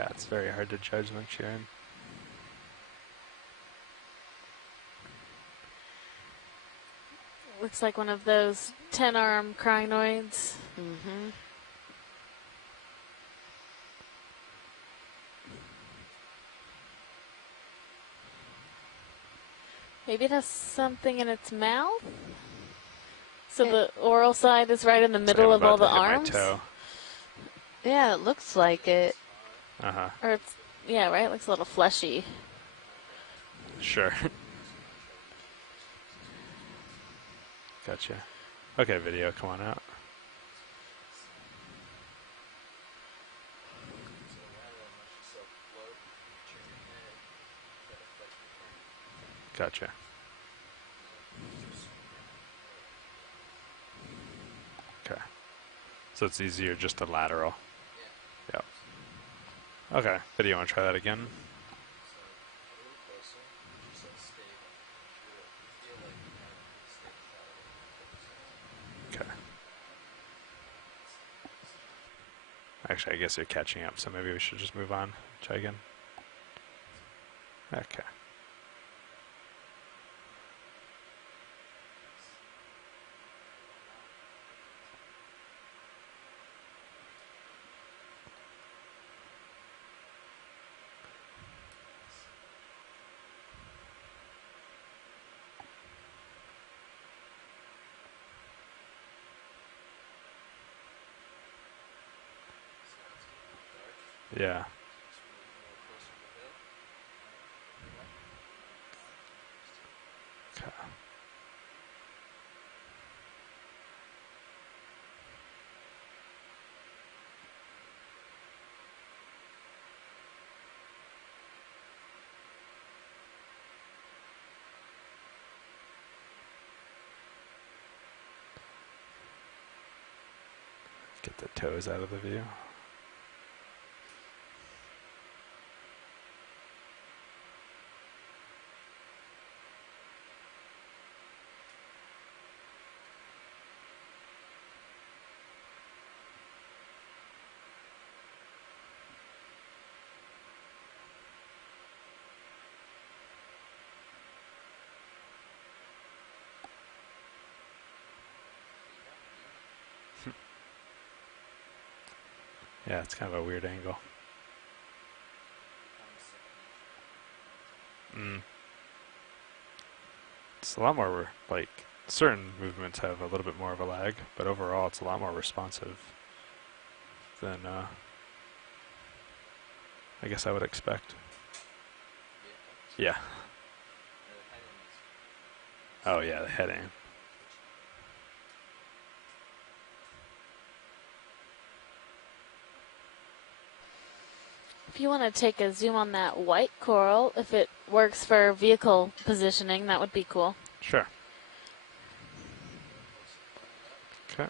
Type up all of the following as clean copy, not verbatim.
Yeah, it's very hard to judge once you're in. Looks like one of those 10-arm crinoids. Mm-hmm. Maybe it has something in its mouth? So the oral side is right in the middle of all the arms? Yeah, it looks like it. Uh-huh. Or it's, yeah, right? It looks a little fleshy. Sure. Gotcha. Okay, video, come on out. Gotcha. Okay. So it's easier just to lateral. Yep. Okay, video, want to try that again? Okay. Actually, I guess you're catching up, so maybe we should just move on. Try again. Okay. Yeah. Okay. Get the toes out of the view. Yeah, it's kind of a weird angle. It's a lot more, like, certain movements have a little bit more of a lag, but overall it's a lot more responsive than I guess I would expect. Yeah. Oh yeah, the heading. If you want to take a zoom on that white coral, if it works for vehicle positioning, that would be cool. Sure. Okay.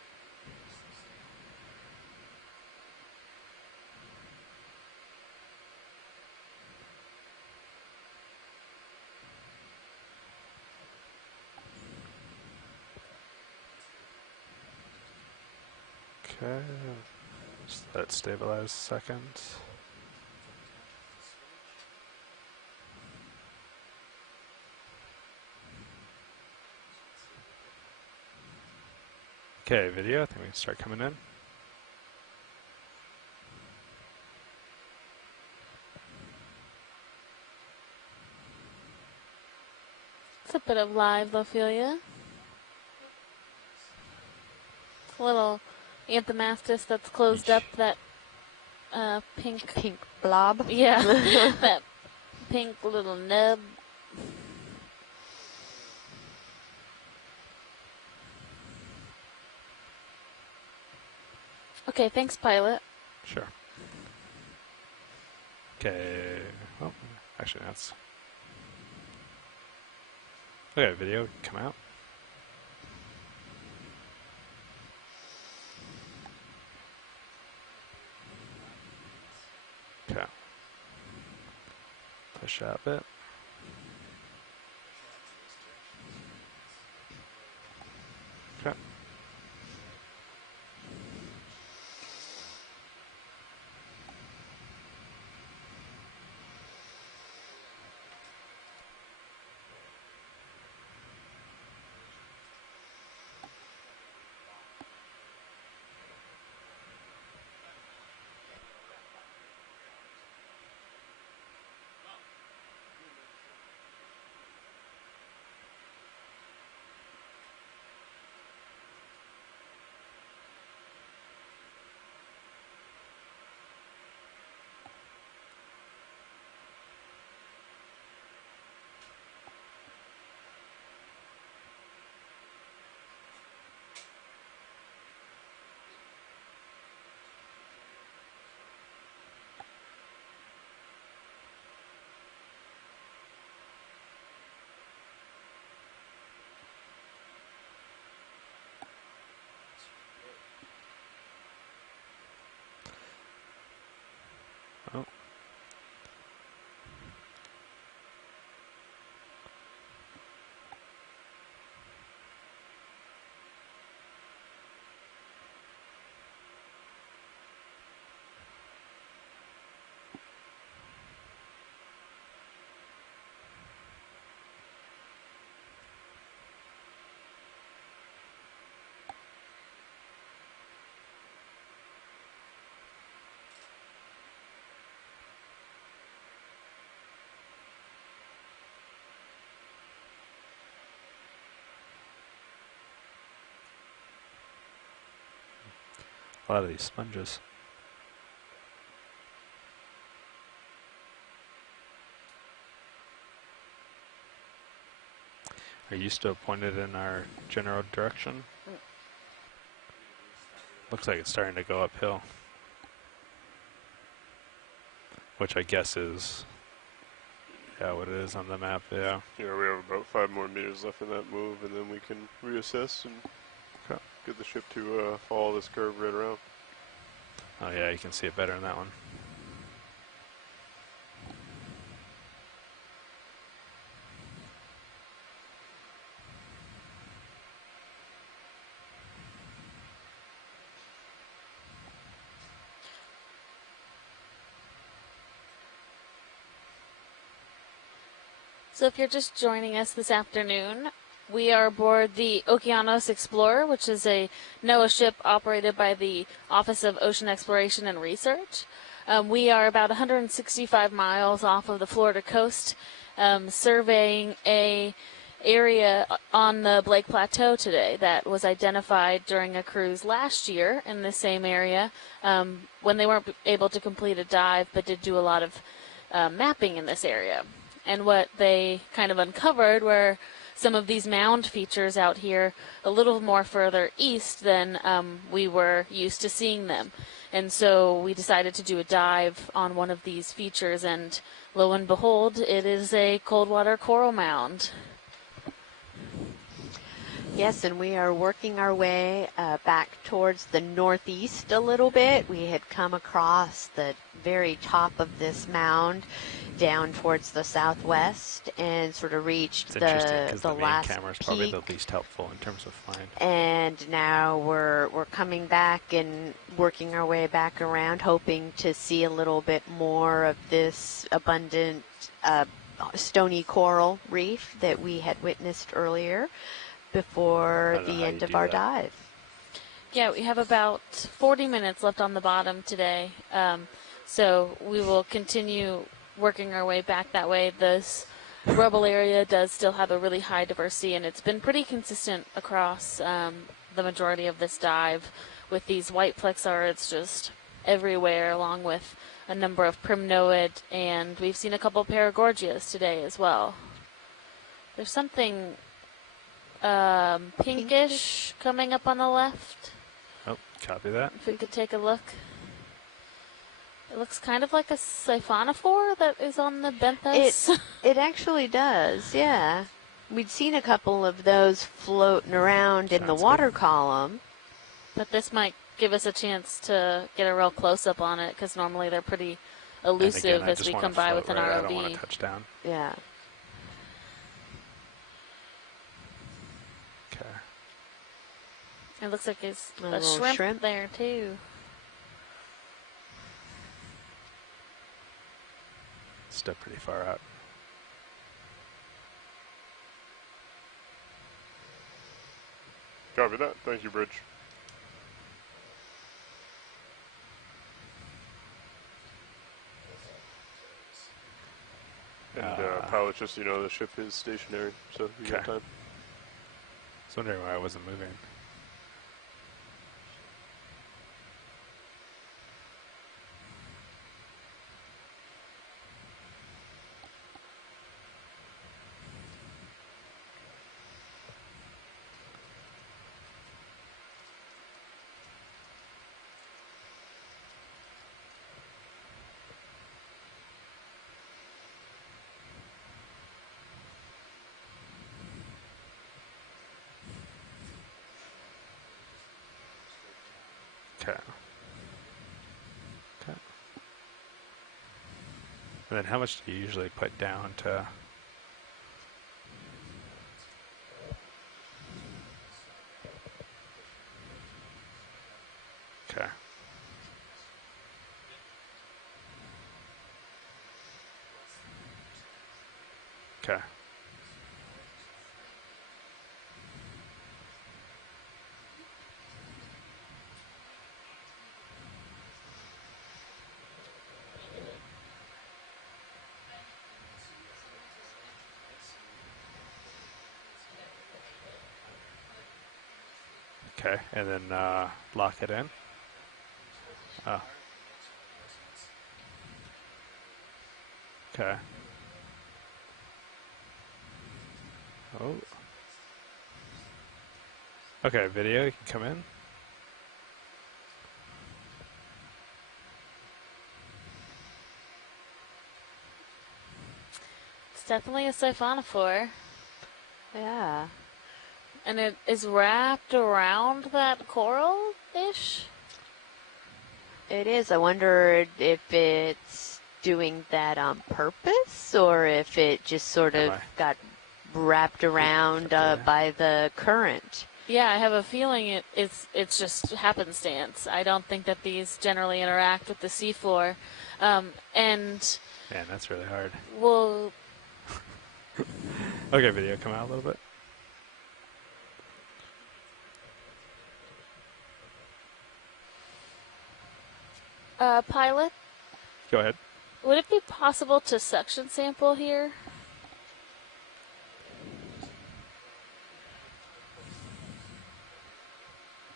Okay. Just let it stabilize a second. Okay, video, I think we can start coming in. It's a bit of live Lophelia. A little Anthomastus that's closed up, that pink blob. Yeah, that pink little nub. Okay, thanks, pilot. Sure. Okay. Oh, actually, that's. Okay, video, come out. Okay. Push out a bit. Okay. Oh. A lot of these sponges. Are you still pointed in our general direction? Looks like it's starting to go uphill. Which I guess is, yeah, what it is on the map, yeah. Yeah, we have about 5 more meters left in that move, and then we can reassess and get the ship to follow this curve right around. Oh yeah, you can see it better in that one. So if you're just joining us this afternoon, we are aboard the Okeanos Explorer, which is a NOAA ship operated by the Office of Ocean Exploration and Research. We are about 165 miles off of the Florida coast, surveying a area on the Blake Plateau today that was identified during a cruise last year in the same area when they weren't able to complete a dive but did do a lot of mapping in this area. And what they kind of uncovered were some of these mound features out here a little more further east than we were used to seeing them. And so we decided to do a dive on one of these features, and lo and behold, it is a cold water coral mound. Yes, and we are working our way back towards the northeast a little bit. We had come across the very top of this mound down towards the southwest and sort of reached It's interesting because the the main last camera is peak. probably the least helpful in terms of find. And now we're coming back and working our way back around, hoping to see a little bit more of this abundant stony coral reef that we had witnessed earlier before the end of our dive. Yeah, we have about 40 minutes left on the bottom today, so we will continue working our way back that way. This rubble area does still have a really high diversity, and it's been pretty consistent across the majority of this dive with these white plexards just everywhere, along with a number of primnoid, and we've seen a couple paragorgias today as well. There's something pinkish coming up on the left. Oh, copy that. If we could take a look. It looks kind of like a siphonophore that is on the benthos. It actually does, yeah. We'd seen a couple of those floating around in the water column. But this might give us a chance to get a real close-up on it, because normally they're pretty elusive as we come by with an ROV. I don't want to touch down. Yeah. Okay. It looks like there's A a little shrimp there, too. Still pretty far out. Copy that. Thank you, Bridge. And pilot, just so you know, the ship is stationary, so you got time. I was wondering why I wasn't moving. Okay. Okay. And then how much do you usually put down to... Okay. Okay. Okay, and then lock it in. Oh. Okay. Oh. Okay, video, you can come in. It's definitely a siphonophore. Yeah. And it is wrapped around that coral-ish? It is. I wonder if it's doing that on purpose or if it just sort of got wrapped around by the current. Yeah, I have a feeling it's just happenstance. I don't think that these generally interact with the seafloor. And Man, that's really hard. we'll... Okay, video, come out a little bit. Pilot, Go ahead. would it be possible to suction sample here?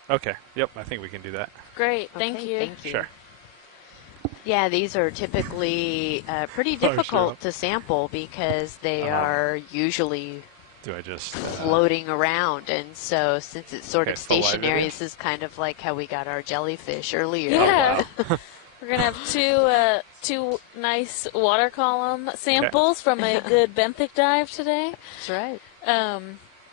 Okay, yep, I think we can do that. Great, thank Okay, you. Thank you. Sure. Yeah, these are typically pretty difficult to sample because they are usually Do I just... floating around, and so since it's sort of full live stationary, video? this is kind of like how we got our jellyfish earlier. Yeah. Oh, wow. We're going to have two nice water column samples from a good benthic dive today. That's right.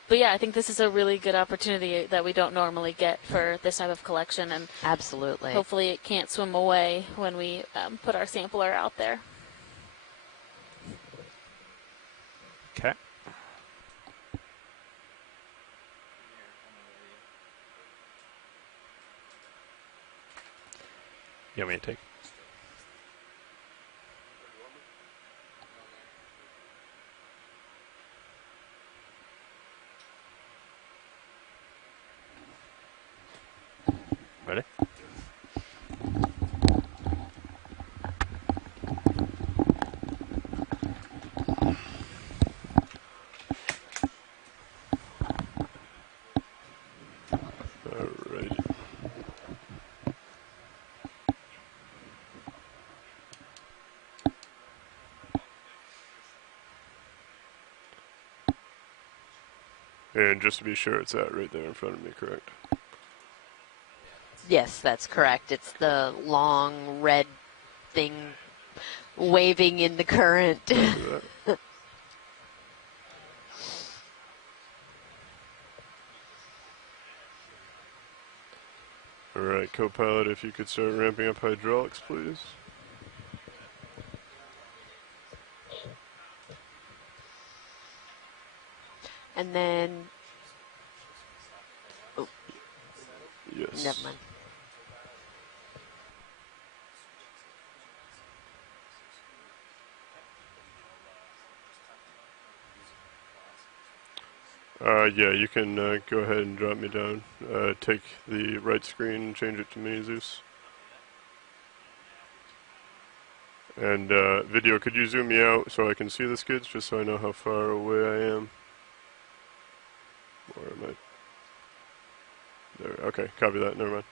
But yeah, I think this is a really good opportunity that we don't normally get for this type of collection, and Absolutely. hopefully it can't swim away when we put our sampler out there. Okay. You want me to take? Ready? Alrighty. And just to be sure, it's that right there in front of me, correct? Yes, that's correct. It's the long red thing waving in the current. Copy that. Alright, co-pilot, if you could start ramping up hydraulics, please. And then, oh, Yes. never mind. Yeah, you can go ahead and drop me down. Take the right screen and change it to me, Zeus. And video, could you zoom me out so I can see the skids, just so I know how far away I am? Or am I? There. Okay, copy that. Never mind.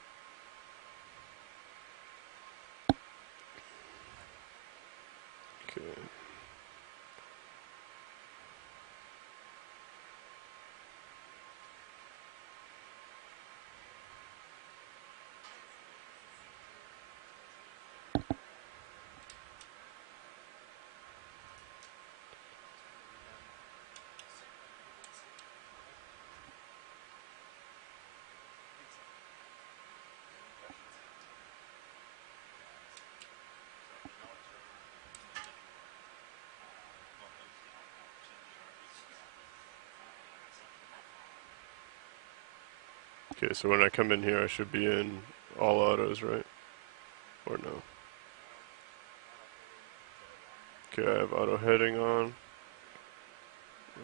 Okay. Okay, so when I come in here, I should be in all autos, right? Or no? Okay, I have auto heading on.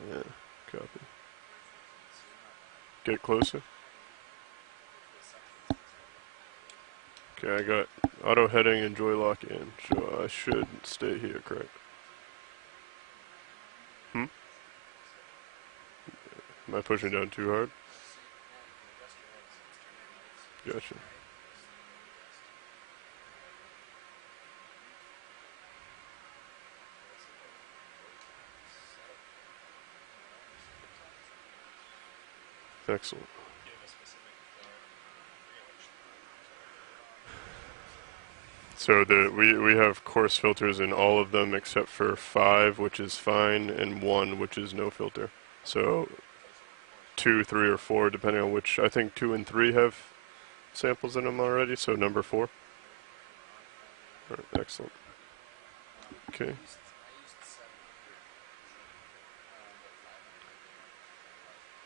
Yeah, copy. Get closer. Okay, I got auto heading and joy lock in, so I should stay here, correct? Hmm? Am I pushing down too hard? Gotcha. Excellent. So we have coarse filters in all of them except for 5, which is fine, and 1, which is no filter. So 2, 3, or 4, depending on which. I think 2 and 3 have samples in them already, so number 4. All right, excellent. Okay.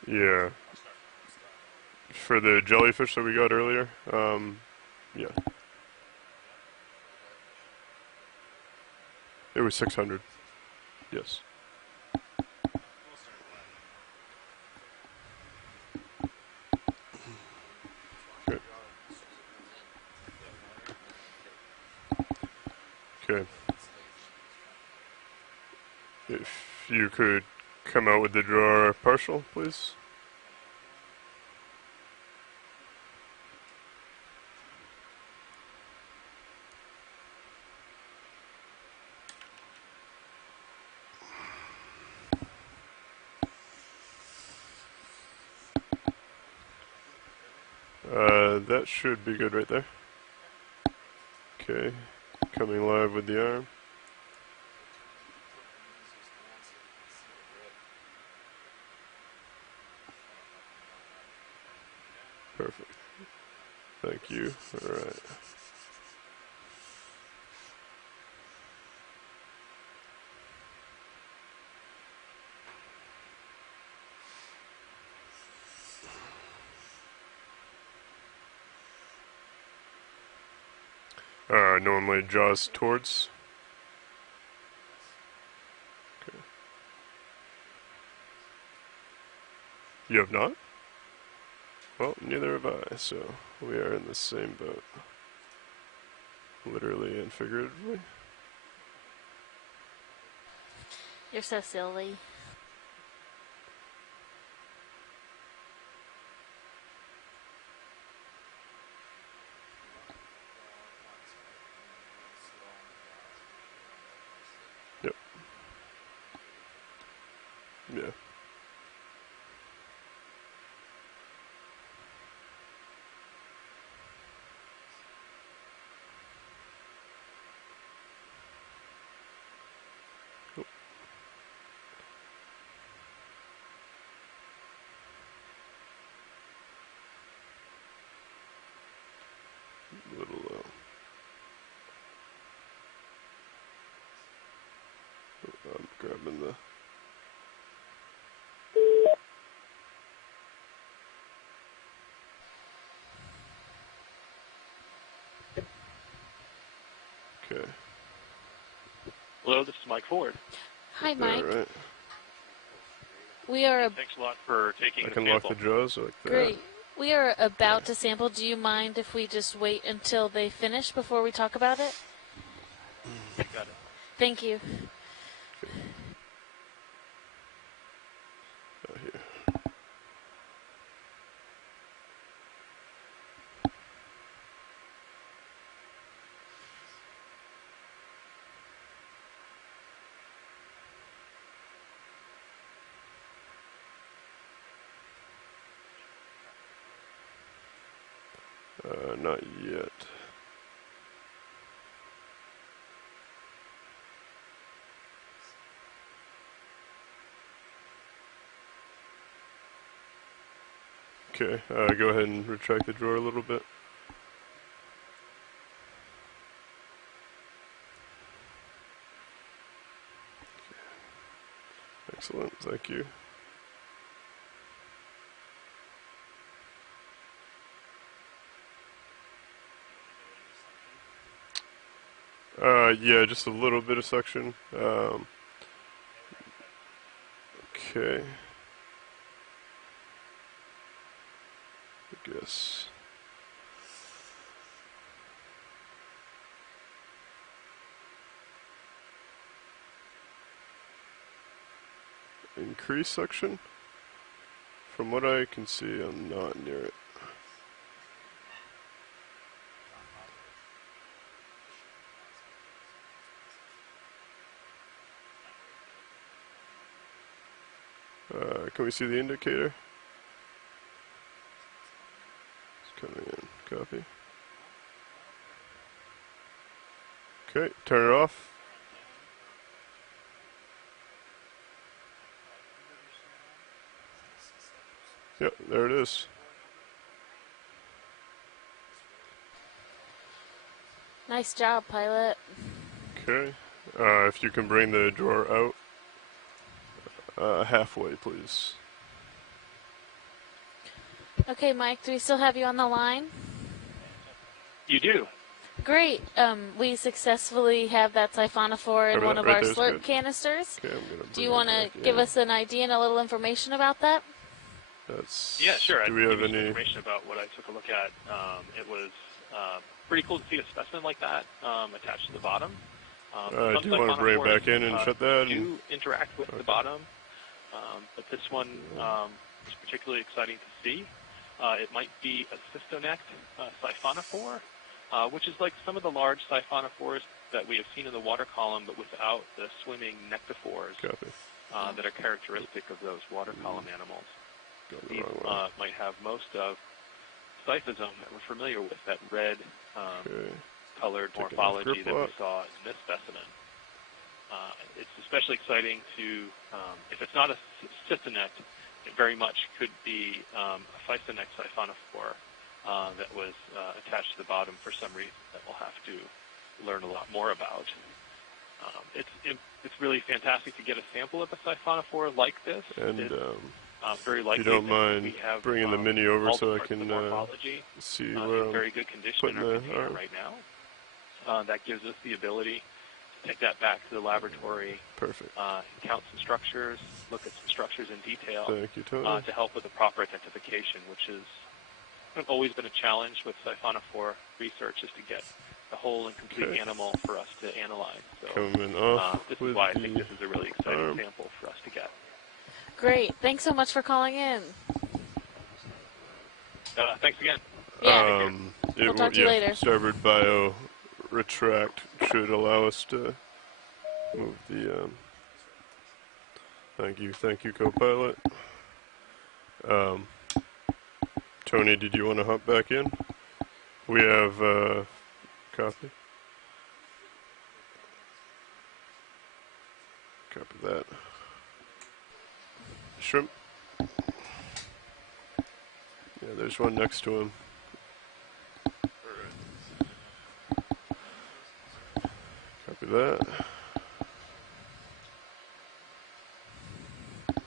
Yeah. For the jellyfish that we got earlier, yeah. It was 600. Yes. Okay. Okay. If you could come out with the drawer partial, please. That should be good right there. Okay. Coming live with the arm. Perfect. Thank you. All right. Normally jaws towards. Okay. You have not? Well, neither have I, so we are in the same boat. Literally and figuratively. You're so silly. Yep. Yeah. Little I'm grabbing the. Okay. Hello, this is Mike Ford. Hi, Mike. All right. We are Thanks a lot for taking I the can lock sample. the jaws like that. great. We are about to sample. Do you mind if we just wait until they finish before we talk about it? Got it. Thank you. Here. Not yet. Okay, go ahead and retract the drawer a little bit. Excellent, thank you. Yeah, just a little bit of suction. Okay. I guess. Increase suction? From what I can see, I'm not near it. Can we see the indicator? It's coming in. Copy. Okay, turn it off. Yep, there it is. Nice job, pilot. Okay. If you can bring the drawer out halfway, please. Okay, Mike, do we still have you on the line? You do. Great. We successfully have that siphonophore in Remember one that of right our there is slurp good. canisters. Okay, I'm gonna Do you bring want it to back give in. us an idea and a little information about that? That's. Yeah, sure. I Do can we give have you some any? information about what I took a look at. It was pretty cool to see a specimen like that attached to the bottom. Do you want to bring it back in and shut that? Do interact with the bottom, but this one is particularly exciting to see. It might be a cystonnect siphonophore, which is like some of the large siphonophores that we have seen in the water column, but without the swimming nectophores that are characteristic of those water column animals. These might have most of cyphosome that we're familiar with, that red colored morphology that we saw in this specimen. It's especially exciting to, if it's not a cystonnect, it very much could be a physonect siphonophore that was attached to the bottom for some reason that we'll have to learn a lot more about. It's really fantastic to get a sample of a siphonophore like this. And very likely if you don't mind we have, bringing the mini over so I parts of can the morphology see in where very I'm good condition putting in our the container arm. right now. That gives us the ability to take that back to the laboratory, Perfect. count some structures, look at some structures in detail. Thank you, Tony. To help with the proper identification, which has always been a challenge with siphonophore research, is to get the whole and complete animal for us to analyze. So Coming off this with is why I the think this is a really exciting arm. sample for us to get. Great. Thanks so much for calling in. Thanks again. Yeah. We'll talk to you later. Starboard bio retract should allow us to move the. Thank you, co-pilot. Tony, did you want to hop back in? We have copy. Copy that. Shrimp. Yeah, there's one next to him. Copy that.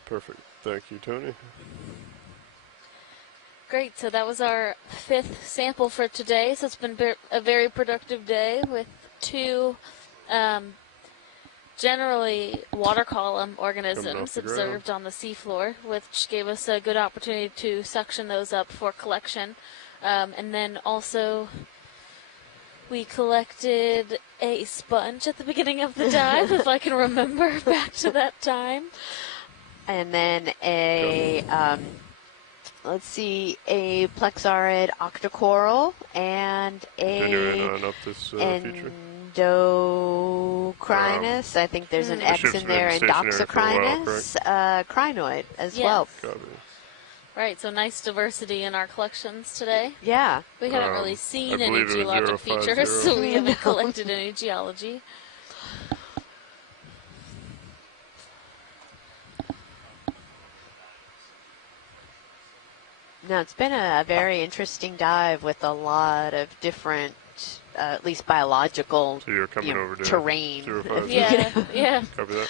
Perfect. Thank you, Tony. Great. So that was our 5th sample for today. So it's been a very productive day with 2 generally water column organisms observed on the seafloor, which gave us a good opportunity to suction those up for collection. And then also we collected a sponge at the beginning of the dive, if I can remember back to that time. And then a, let's see, a plexaurid octocoral and a endocrinus. I think there's an X in there, and doxocrinus, crinoid as well. Right, so nice diversity in our collections today. Yeah. We haven't really seen any geologic features, so we haven't collected any geology. No, it's been a very interesting dive with a lot of different, at least biological terrain. Yeah. Copy that.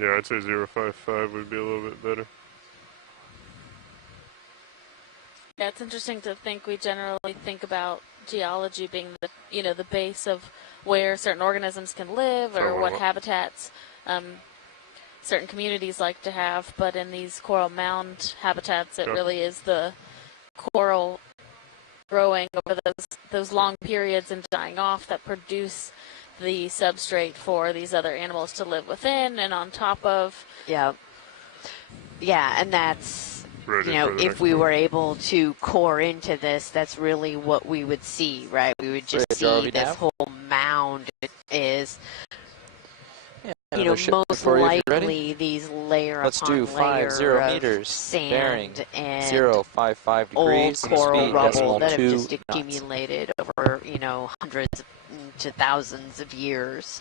Yeah, I'd say 055 would be a little bit better. Yeah, it's interesting to think we generally think about geology being the base of where certain organisms can live or what habitats certain communities like to have, but in these coral mound habitats, it really is the coral growing over those long periods and dying off that produce the substrate for these other animals to live within and on top of. Yeah. Yeah, and that's, Ready you know, for the if next we one. were able to core into this, that's really what we would see, right? We would just Bridge see ROV this nav. whole mound is, Yeah, you know, another shipment most for you if you're ready. likely these layer Let's upon do layer 50 of meters, bearing sand and 055 old degrees, coral speed rubble decimal that have 2 just knots. accumulated over, you know, hundreds to thousands of years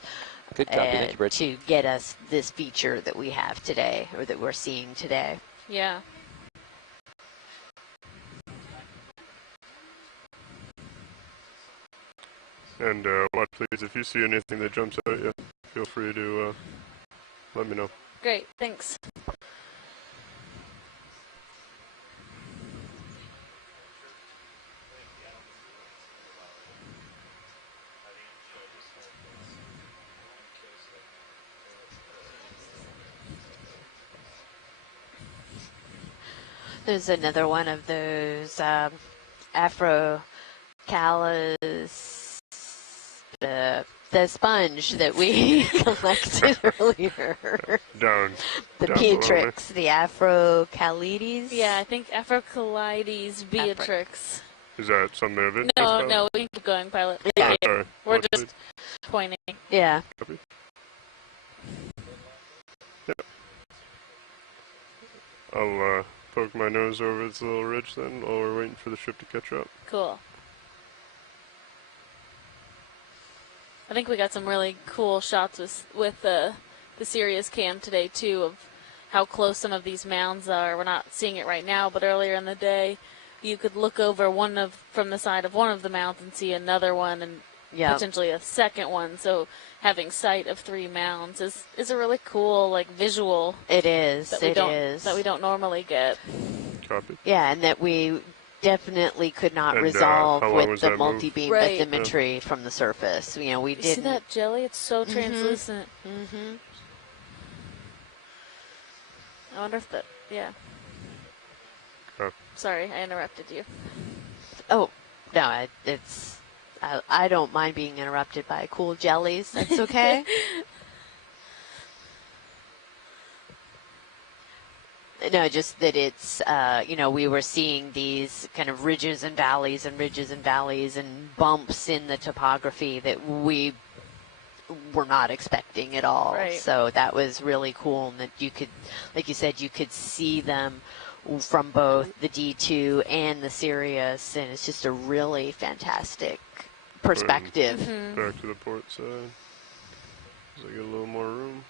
Good copy, thank you, Bridge. to get us this feature that we have today, or that we're seeing today. Yeah. And watch, please, if you see anything that jumps out at you, feel free to let me know. Great, thanks. There's another one of those Afrocalus, the sponge that we collected earlier. Down The down below me. Beatrix, the Afrocalides. Yeah, I think Afrocalides beatrix. Is that something of interest? No, we can keep going, pilot. Yeah. Sorry. We're Watch, just please. pointing. Yeah. Copy. Yep. I'll poke my nose over this little ridge then while we're waiting for the ship to catch up. Cool. I think we got some really cool shots with the Sirius cam today too of how close some of these mounds are. We're not seeing it right now, but earlier in the day, you could look over from the side of one of the mounds and see another one and potentially a second one. So having sight of 3 mounds is a really cool visual. It is. That we don't normally get. Copy. Yeah, and that we definitely could not And, resolve how long with was the that move? multi-beam Right. bathymetry from the surface. You know, we You see didn't. that jelly? It's so translucent. Mm-hmm. I wonder if yeah. Oh. Sorry, I interrupted you. Oh, no, it's. I don't mind being interrupted by cool jellies. That's okay. No, just that it's, you know, we were seeing these kind of ridges and valleys and bumps in the topography that we were not expecting at all. Right. So that was really cool, and that you could, like you said, you could see them from both the D2 and the Sirius, and it's just a really fantastic perspective. Mm-hmm. Back to the port side. As I get a little more room.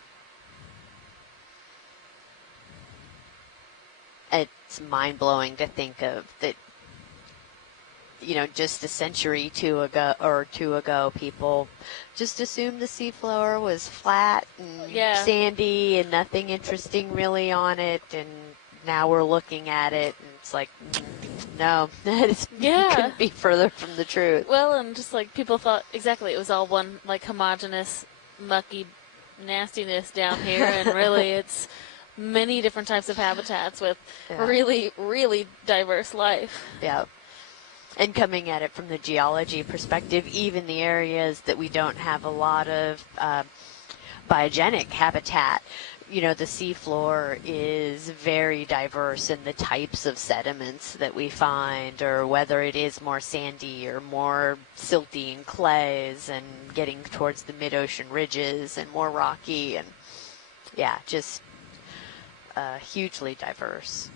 It's mind-blowing to think of that, you know, just a century or two ago, people just assumed the seafloor was flat and sandy and nothing interesting really on it, and now we're looking at it and it's like, no, that couldn't be further from the truth. Well, and just people thought exactly it was all one homogeneous, mucky nastiness down here, and really it's many different types of habitats with really, really diverse life. Yeah. And coming at it from the geology perspective, even the areas that we don't have a lot of biogenic habitat, you know, the seafloor is very diverse in the types of sediments that we find, or whether it is more sandy or more silty and clays and getting towards the mid-ocean ridges and more rocky, and just hugely diverse.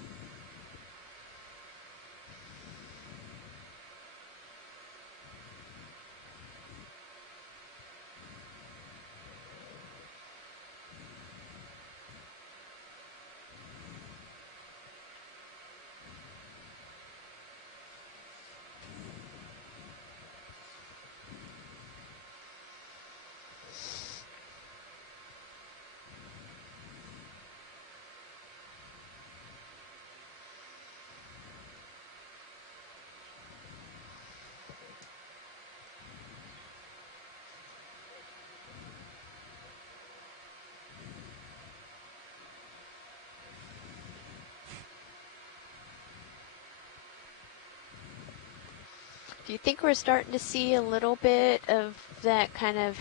Do you think we're starting to see a little bit of that kind of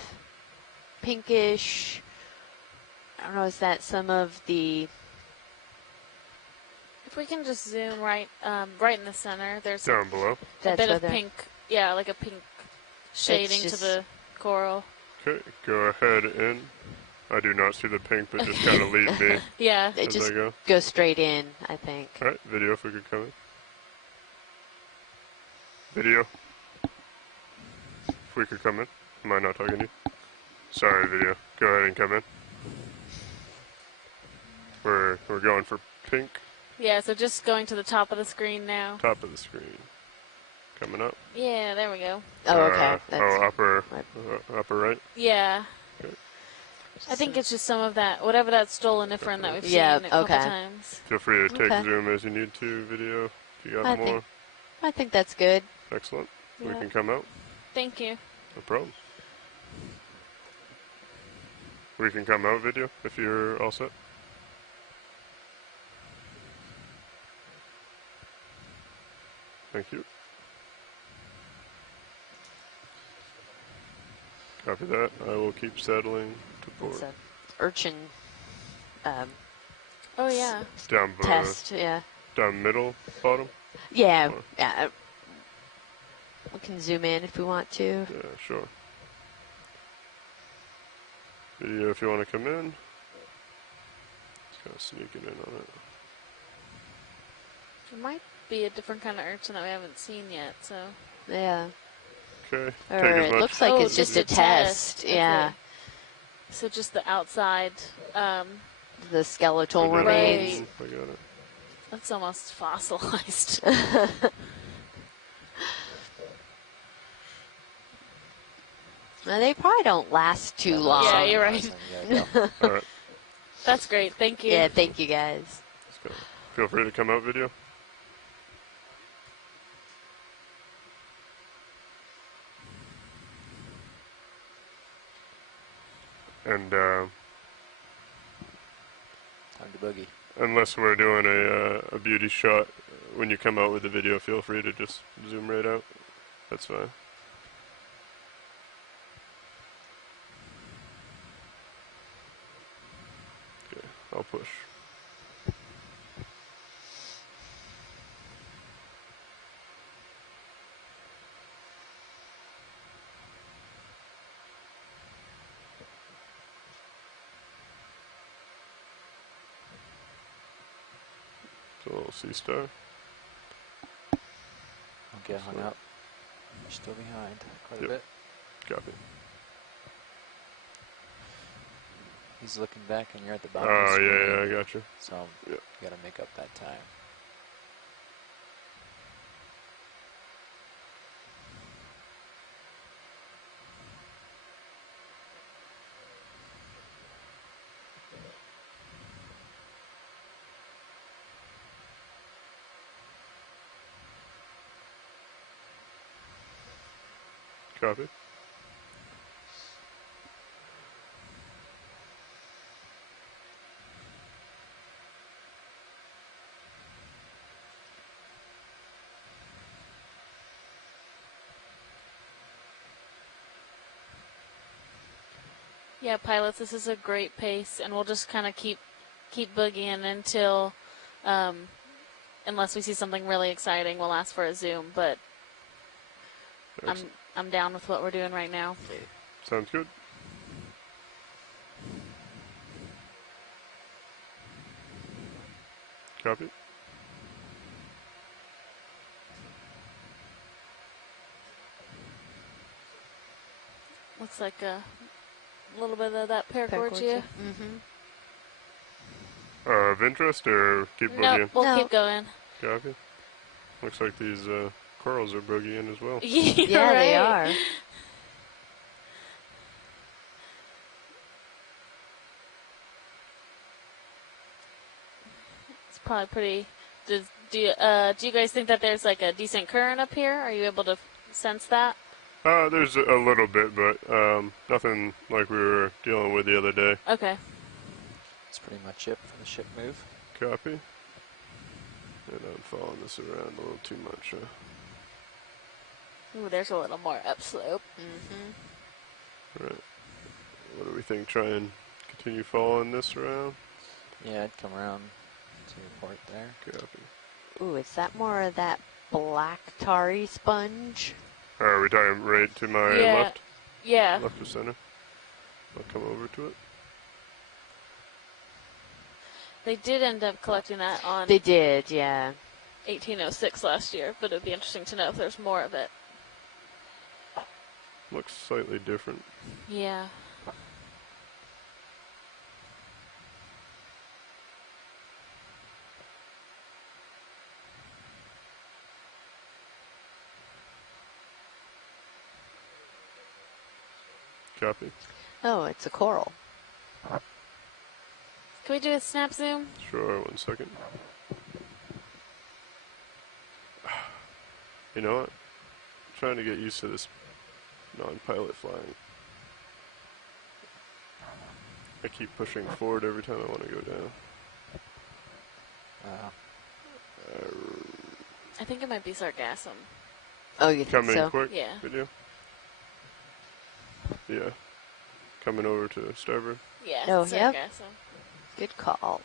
pinkish? I don't know. Is that some of the? If we can just zoom right in the center, there's Down below. a That's bit of whether- pink. Yeah, like a pink shading to just- the coral. Okay, go ahead in. I do not see the pink, but just kind of lead me Yeah. It as just I go. goes straight in, I think. All right, video if we could come in. Video. If we could come in. Am I not talking to you? Sorry, video. Go ahead and come in. We're going for pink. Yeah, so just going to the top of the screen now. Top of the screen. Coming up. Yeah, there we go. Oh, okay. upper right. upper right. Yeah. Okay. I think it's just some of that, whatever that stoloniferin that we've Yeah, seen a couple okay. times. Feel free to take Okay. zoom as you need to. Video. If you got I more. think that's good. Excellent. We Yeah. can come out. Thank you. No problem. We can come out video if you're all set. Thank you. Copy that. I will keep settling to port. It's a urchin Oh, yeah. Down below. test. Yeah. Down middle, bottom. Yeah. Or- Yeah. We can zoom in if we want to. Yeah, sure. Video if you want to come in. Just kind of sneaking in on it. It might be a different kind of urchin that we haven't seen yet, so. Yeah. Okay. Or Take as it much. looks like Oh, it's just a test. test. Okay. Yeah. So just the outside, The skeletal I got it. remains. I got it. that's almost fossilized. Now, they probably don't last too long. Yeah, you're right. Yeah, go. All right. That's great. Thank you. Yeah, thank you guys. Let's go. Feel free to come out video. And Time to boogie. unless we're doing a beauty shot, when you come out with the video, feel free to just zoom right out. That's fine. Okay, I'll push. So a little sea star. Don't get hung up. You're still behind quite Yep. a bit. Copy. He's looking back and you're at the bottom of the Oh, screen. yeah, I got you. So Yep. you gotta make up that time. Copy. Yeah, pilots, this is a great pace, and we'll just kind of keep boogieing until, unless we see something really exciting, we'll ask for a zoom. But Excellent. I'm down with what we're doing right now. Sounds good. Copy. Looks like a little bit of that paragorgia. Mm-hmm. Of interest or keep boogieing? Nope, we'll No. keep going. Copy. Looks like these corals are boogieing as well. Yeah, they are. It's probably pretty. Do you guys think that there's like a decent current up here? Are you able to sense that? There's a little bit, but nothing like we were dealing with the other day. Okay. That's pretty much it for the ship move. Copy. And I'm following this around a little too much. Ooh, there's a little more upslope. Mm-hmm. Alright. What do we think? Try and continue following this around? Yeah, I'd come around to your port there. Copy. Ooh, is that more of that black tarry sponge? Are we talking right to my Yeah. left? Yeah. Left of center? I'll come over to it. They did end up collecting that on They did, yeah. 1806 last year, but it would be interesting to know if there's more of it. Looks slightly different. Yeah. Copy. Oh, it's a coral. Can we do a snap zoom? Sure, 1 second. You know what? I'm trying to get used to this non-pilot flying. I keep pushing forward every time I want to go down. I think it might be sargassum. Oh, you think Coming so? quick Yeah. video? Yeah. Coming over to starboard. Yeah, Oh, sargassum. yep. Good call.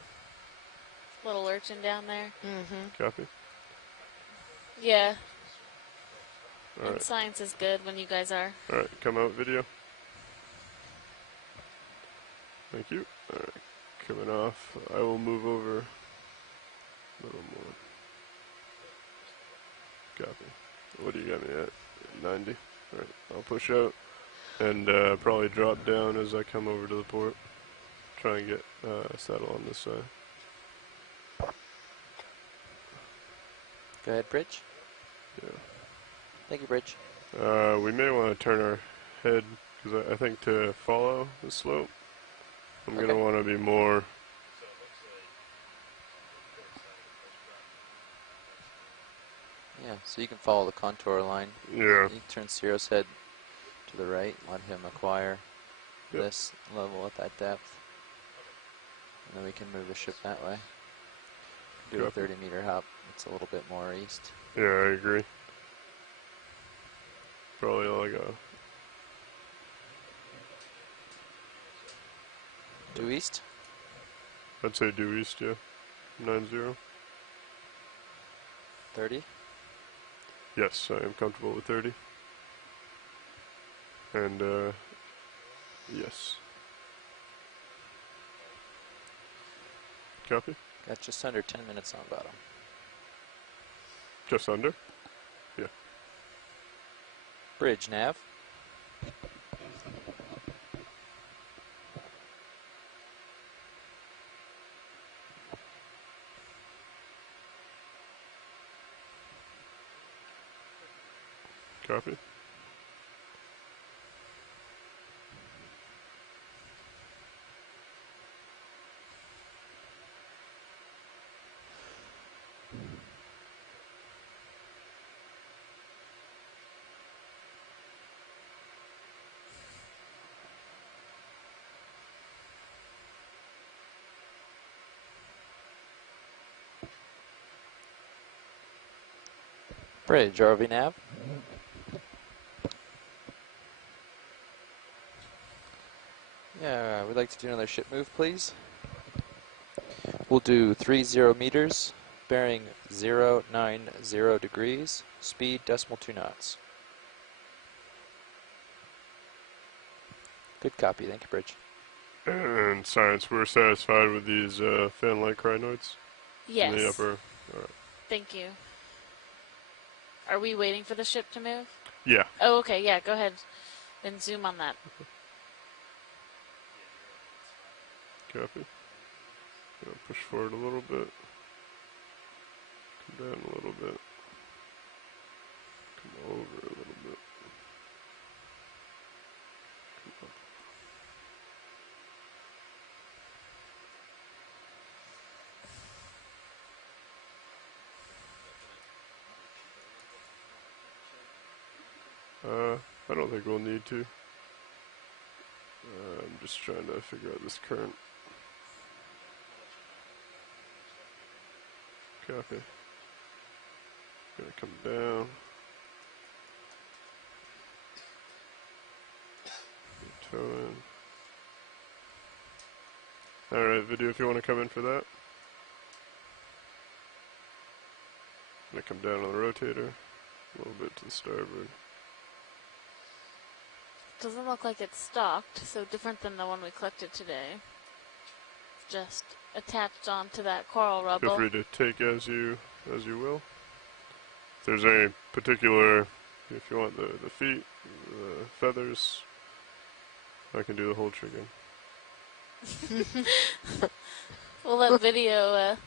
Little urchin down there. Mm-hmm. Copy. Yeah. And Alright. science is good when you guys are. Alright, come out video. Thank you. Alright, coming off. I will move over a little more. Copy. What do you got me at? 90. Alright, I'll push out and probably drop down as I come over to the port. Try and get settle on this side. Go ahead, Bridge. Yeah. Thank you, Bridge. We may want to turn our head because I think to follow the slope, I'm Okay. going to want to be more. Yeah, so you can follow the contour line. Yeah. You can turn Ciro's head to the right, let him acquire Yep. this level at that depth. And then we can move the ship that way. Do a Copy. 30-meter hop. It's a little bit more east. Yeah, I agree. Probably like a. Due east. I'd say due east, yeah. 90. 30. Yes, I am comfortable with 30. And, yes. Copy? Got just under 10 minutes on bottom. Just under? Yeah. Bridge nav. Copy? Bridge ROV nav. Yeah, we'd like to do another ship move, please. We'll do 30 meters, bearing 090 degrees, speed decimal 2 knots. Good copy, thank you, Bridge. And science, we're satisfied with these fan-like crinoids Yes. in the upper. Alright. Thank you. Are we waiting for the ship to move? Yeah. Oh, okay. Yeah, go ahead and zoom on that. Copy. Gonna push forward a little bit. Come down a little bit. Come over a little bit. Come up. I don't think we'll need to. I'm just trying to figure out this current. Copy. Gonna come down. Toe in. Alright, video, if you want to come in for that. I'm going to come down on the rotator, a little bit to the starboard. Doesn't look like it's stocked, so different than the one we collected today. Just attached onto that coral rubble. Feel free to take as you will. If there's any particular, if you want the feet, the feathers, I can do the whole chicken. We'll let video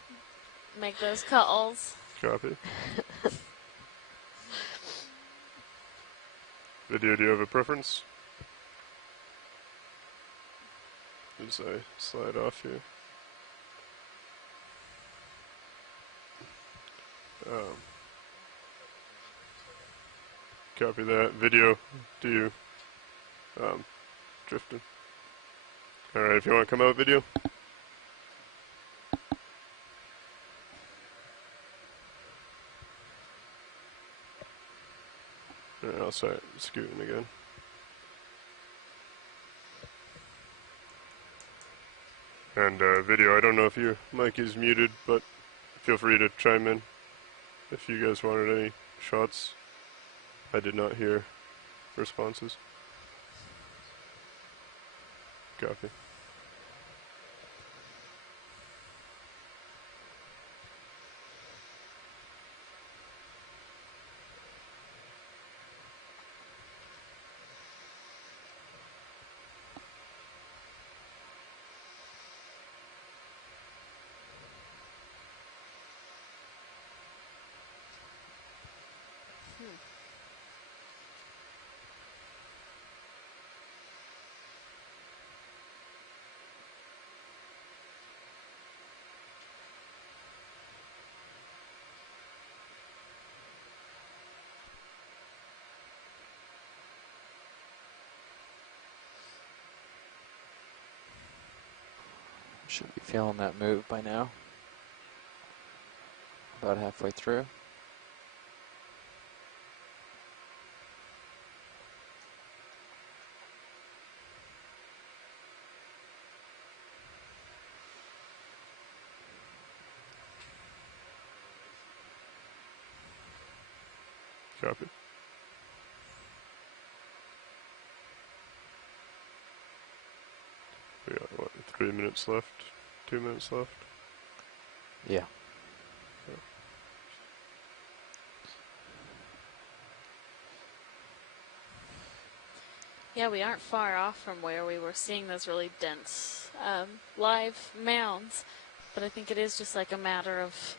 make those calls. Copy. Video, do you have a preference? As I slide off here. Copy that. Video, do you drifting? Alright, if you want to come out, video. Alright, I'll start scooting again. And video, I don't know if your mic is muted, but feel free to chime in if you guys wanted any shots. I did not hear responses. Copy. Should be feeling that move by now. About halfway through. Copy. We got, what, 3 minutes left? 2 minutes left? Yeah. Yeah, we aren't far off from where we were seeing those really dense live mounds, but I think it is just like a matter of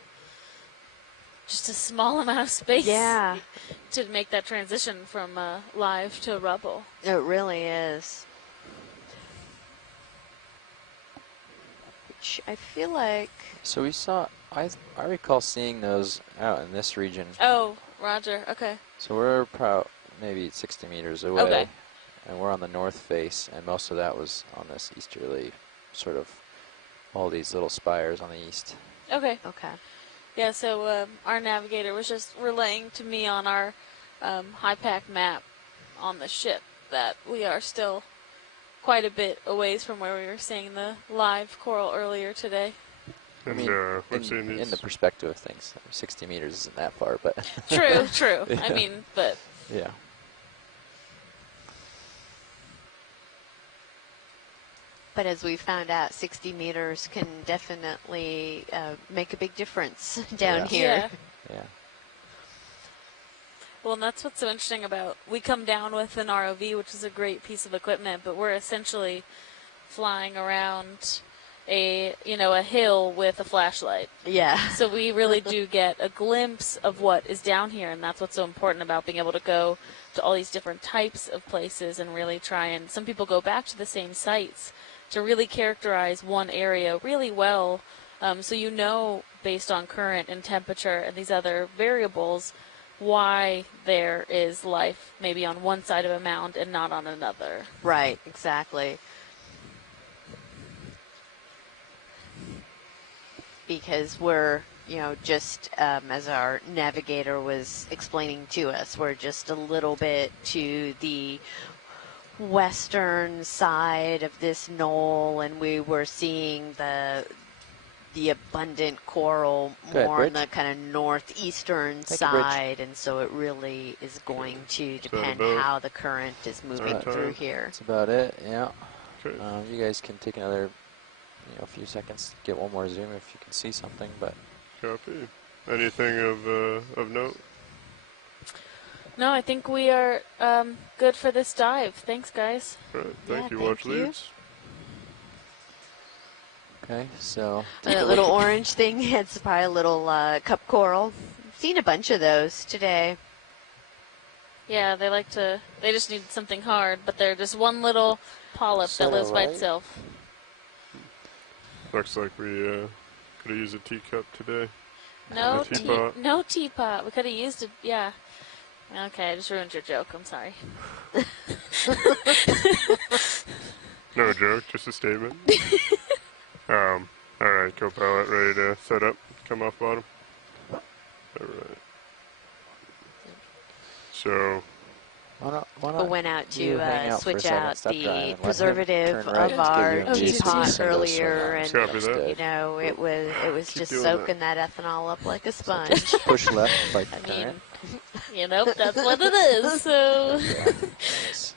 just a small amount of space to make that transition from live to rubble. It really is. Which I feel like... So we saw, I recall seeing those out in this region. Oh, Roger, okay. So we're maybe 60 meters away. Okay. And we're on the north face, and most of that was on this easterly, sort of, all these little spires on the east. Okay. Okay. Yeah, so our navigator was just relaying to me on our high-pack map on the ship that we are still quite a bit a ways from where we were seeing the live coral earlier today. And, I mean, we've seen these. in the perspective of things, 60 meters isn't that far, but... True, true. Yeah. I mean, but... Yeah. But as we found out, 60 meters can definitely make a big difference down here. Yeah. Well, and that's what's so interesting about, we come down with an ROV, which is a great piece of equipment, but we're essentially flying around a hill with a flashlight. Yeah. So we really do get a glimpse of what is down here, and that's what's so important about being able to go to all these different types of places and really try, and some people go back to the same sites to really characterize one area really well, so you know, based on current and temperature and these other variables, why there is life maybe on one side of a mound and not on another. Right, exactly. Because we're, just as our navigator was explaining to us, we're just a little bit to the western side of this knoll, and we were seeing the abundant coral Go ahead, more on Bridge. the kind of northeastern Thank you, Bridge. side, and so it really is going to that depend about how the current is moving right through time? here. That's about it, yeah. Okay. You guys can take another, a few seconds to get one more zoom if you can see something, but Copy. Anything of note? No, I think we are good for this dive. Thanks, guys. All right. Yeah, Thank you, thank Watch you. Leads. okay, so That little orange thing, it's probably a little cup coral. I've seen a bunch of those today. Yeah, they just need something hard, but they're just one little polyp Set that lives by away. itself. Looks like we could have used a teacup today. No A teapot. no teapot. We could have used it, yeah. Okay, I just ruined your joke. I'm sorry. No joke, just a statement. All right, co-pilot, ready to set up, come off bottom. All right. So, why But not went out you hang to out for a switch second, out stop driving, the let him preservative turn right of to get our you in view so you teapot can go swing earlier, arms. and Copy that. Understood. you know it was Keep just doing soaking that ethanol up like a sponge. Just push left, fight the I mean, current. that's what it is. So, Nice.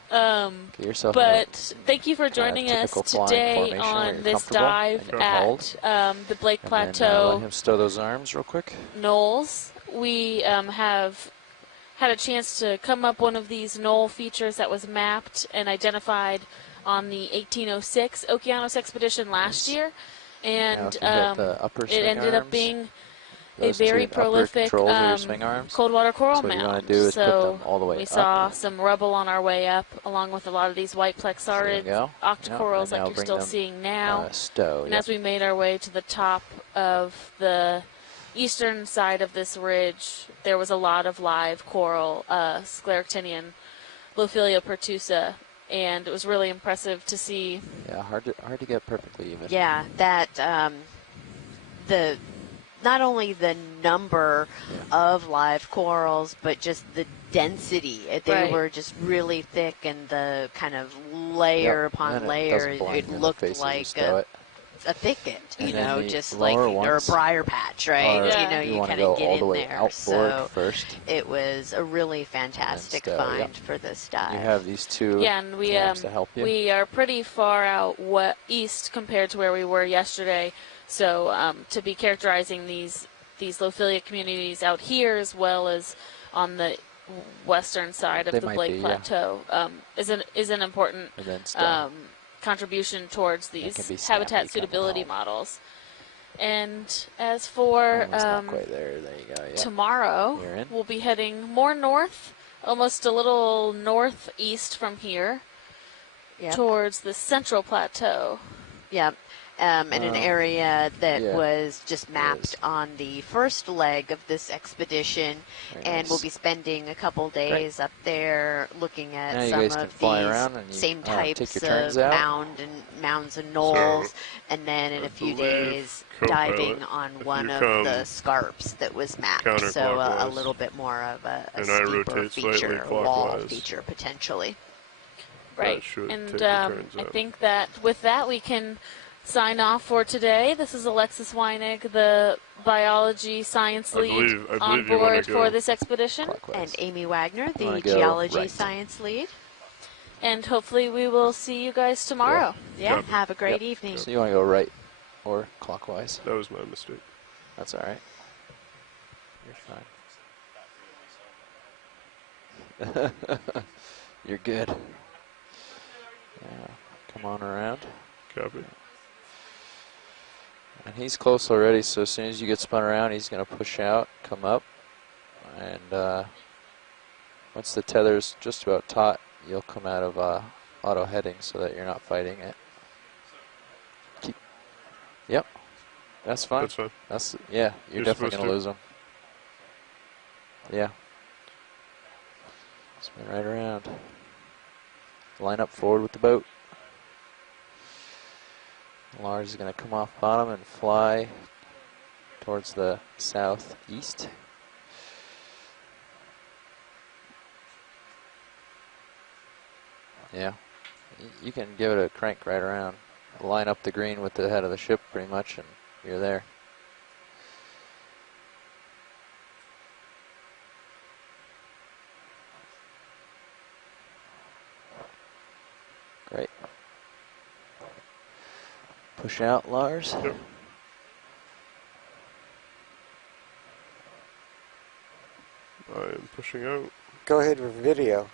Get yourself but thank you for joining us typical flying today formation where on you're this comfortable dive and you can hold. at the Blake and then, let Plateau him stow those arms real quick. Knolls. We have had a chance to come up one of these knoll features that was mapped and identified on the 1806 Okeanos expedition last Nice. year, Now and if you hit the upper it swing ended up arms, being a those two very upper prolific controls are your swing arms. cold water coral So what you mound. want to do is put So them all the way we up. saw some rubble on our way up, along with a lot of these white There plexaurids, you go. octocorals and now like you're bring still them, seeing now. stow. And as we made our way to the top of the eastern side of this ridge, there was a lot of live coral, Scleractinian Lophilia pertusa, and it was really impressive to see. Yeah, hard to get perfectly even. Yeah, that the not only the number of live corals, but just the density. They Right. were just really thick, and the kind of layer Yep. upon And layer, doesn't blind it you in the looked face as you like stow it. a thicket, And you then know, the just like lower or a ones briar patch, right? are- Yeah. You know, You you want to kind go of get all the in way there. outboard So first. it was a really fantastic stow, find yep. for this You dive. have these two Yeah, and cams to help you. we are pretty far out east compared to where we were yesterday. So to be characterizing these Lophilia communities out here, as well as on the western side of They the might Blake be, yeah. Plateau, is an important and then stow. contribution towards It can these be snappy habitat coming suitability home. models. And as for Almost not quite there. There you go. Yeah. tomorrow, You're in. we'll be heading more north, almost a little northeast from here, Yep. towards the central plateau. Yep. In an area that yeah, was just mapped is. on the first leg of this expedition, Very and nice. we'll be spending a couple days up there looking Now at you some guys can of fly these around and you, same take types your turns of out. mounds and knolls, So, and then in I a few believe, days co-pilot, diving on if one you of come the scarps that was mapped. So a counterclockwise, little bit more of a and I steeper rotate slightly feature, wall clockwise. feature potentially. Right. should And take the turns I out. think that with that we can sign off for today. This is Alexis Weinig, the biology science I lead believe on you wanna board for go this expedition. Clockwise. And Amy Wagner, wanna the go geology right. science lead. And hopefully we will see you guys tomorrow. Yeah, Copy. have a great Yep. evening. So you want to go right or clockwise? That was my mistake. That's all right. You're fine. You're good. Yeah. Come on around. Copy. And he's close already, so as soon as you get spun around, he's going to push out, come up, and once the tether's just about taut, you'll come out of auto heading so that you're not fighting it. Yep, that's fine. That's fine. Yeah, you're You're definitely supposed going to lose them. Yeah. Spin right around. Line up forward with the boat. Lars is going to come off bottom and fly towards the southeast. Yeah, You can give it a crank right around. Line up the green with the head of the ship pretty much, and you're there. Great. Push out, Lars. Yep. I am pushing out. Go ahead with video.